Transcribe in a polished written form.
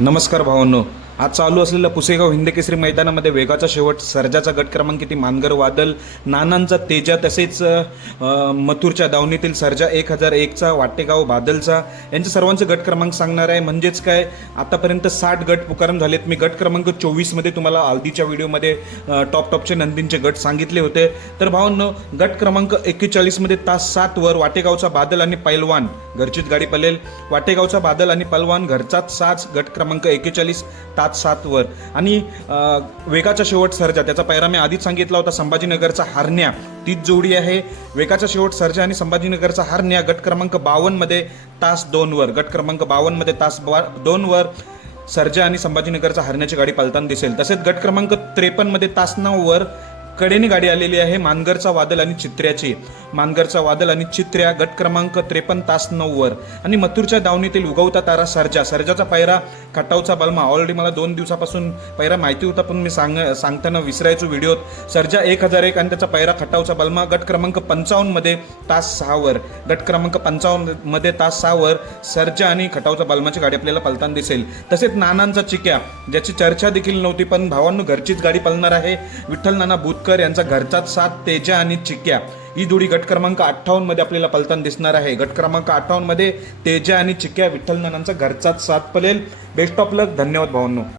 नमस्कार भावांनो, आज चालू असलेल्या पुसेगाव हिंदकेसरी मैदानामध्ये वेगाचा शेवट सर्जाचा गट क्रमांक किती मानगर वादल, नानांचा तेजा, तसेच मथुरच्या दावणीतील सर्जा 1001चा, वाटेगाव बादलचा यांच्या सर्वांचे गट क्रमांक सांगणार आहे. म्हणजेच काय, आतापर्यंत 60 गट पुकारून झालेत. मी गट क्रमांक 24मध्ये तुम्हाला आधीच्या व्हिडिओमध्ये टॉपचे नंदींचे गट सांगितले होते. तर भावांनो, गट क्रमांक 41मध्ये तास 7 वर वाटेगावचा बादल आणि पैलवान, घरचीच गाडी पळेल. वाटेगावचा बादल आणि पैलवान घरचाच साज, गट क्रमांक 41 तास 7 वर. आणि वेगाचा शेवट सर्जा, त्याचा पायरा मी आधीच सांगितला होता, संभाजीनगरचा हरण्या, तीच जोडी आहे. वेगाचा शेवट सर्जा आणि संभाजीनगरचा हरण्या गट क्रमांक 52मध्ये तास 2 वर. गट क्रमांक 52मध्ये तास 2 वर सर्जा आणि संभाजीनगरचा हरण्याची गाडी पळताना दिसेल. तसेच गट क्रमांक 53मध्ये तास 9 वर कडेने गाडी आलेली आहे, मानगरचा वादल आणि चित्र्याची. मानगरचा वादल आणि चित्र्या गट क्रमांक 53 तास 9 वर. आणि मथुरच्या दावणीतील उगवता तारा सर्जा, सर्जाचा पायरा खटावचा बलमा. ऑलरेडी मला 2 दिवसापासून पायरा माहिती होता, पण मी सांगताना विसरायचो व्हिडिओत. सर्जा 1001 आणि त्याचा पायरा खटावचा बलमा गट क्रमांक 55मध्ये तास 6 वर. गट क्रमांक 55मध्ये तास 6 वर सर्जा आणि खटावचा बलमाची गाडी आपल्याला पळताना दिसेल. तसेच नानांचा चिक्या, ज्याची चर्चा देखील नव्हती, पण भावांनो घरचीच गाडी पळणार आहे. विठ्ठल नाना बुतकर यांचा घरचाच साथ, तेजा आणि चिक्या, ही जोडी गट क्रमांक 58मध्ये आपल्याला पळताना दिसणार आहे. गट क्रमांक 58मध्ये तेजा आणि चिक्या, विठ्ठल नानांचा घरचाच साथ पळेल. बेस्ट ऑफ लक. धन्यवाद भावांनो.